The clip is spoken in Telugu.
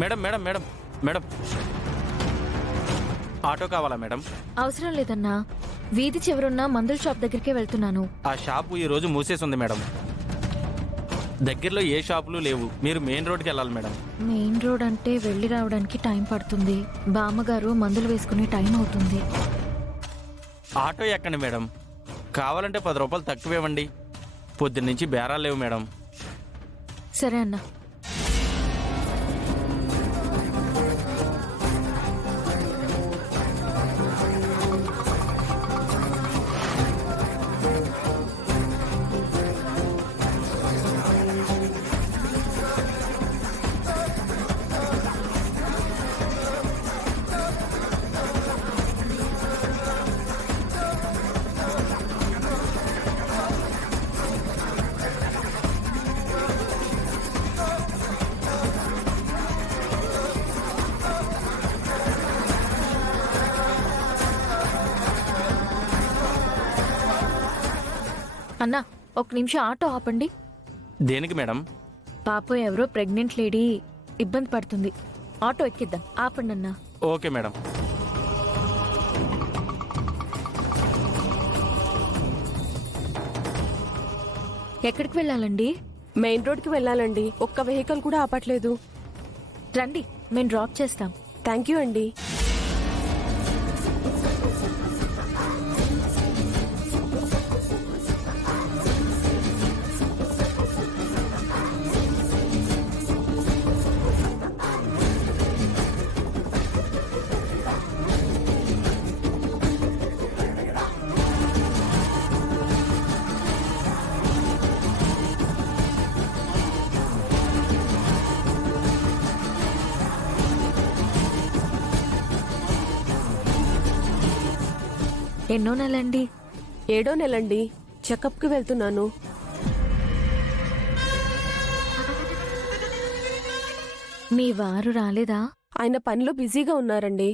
Madam madam madam madam auto కావాలా మేడం? అవసరం లేదన్నా, వీధి చివరున్న మందుల షాప్ దగ్గరికే వెళ్తున్నాను. ఆ షాపు ఈరోజు మూసేసి ఉంది మేడం. దగ్గరలో ఏ షాపులు లేవు. మీరు మెయిన్ రోడ్కి వెళ్ళాలి మేడం. మెయిన్ రోడ్ అంటే వెళ్ళి రావడానికి టైం పడుతుంది. బామ్మగారు మందులు వేసుకునే టైం అవుతుంది. ఆటో ఎక్కండి మేడం. కావాలంటే 10 రూపాయలు తక్కువ ఇవ్వండి. పొద్దున్నుంచి బేరాలు లేవు మేడం. సరే అన్నా. అన్నా, ఒక నిమిషం ఆటో ఆపండి. దేనికి మేడం? పాపం ఎవరో ప్రెగ్నెంట్ లేడీ ఇబ్బంది పడుతుంది. ఆటో ఎక్కిద్దాం, ఆపండి అన్నా. Okay madam. ఎక్కడికి వెళ్ళాలండి? మెయిన్ రోడ్కి వెళ్ళాలండి. ఒక్క వెహికల్ కూడా ఆపట్లేదు. రండి, మేము డ్రాప్ చేస్తాం. థ్యాంక్ యూ అండి. ఎన్నో నెలండి? 7వ నెలండి. చెకప్కి వెళ్తున్నాను. మీ వారు రాలేదా? ఆయన పనిలో బిజీగా ఉన్నారండి.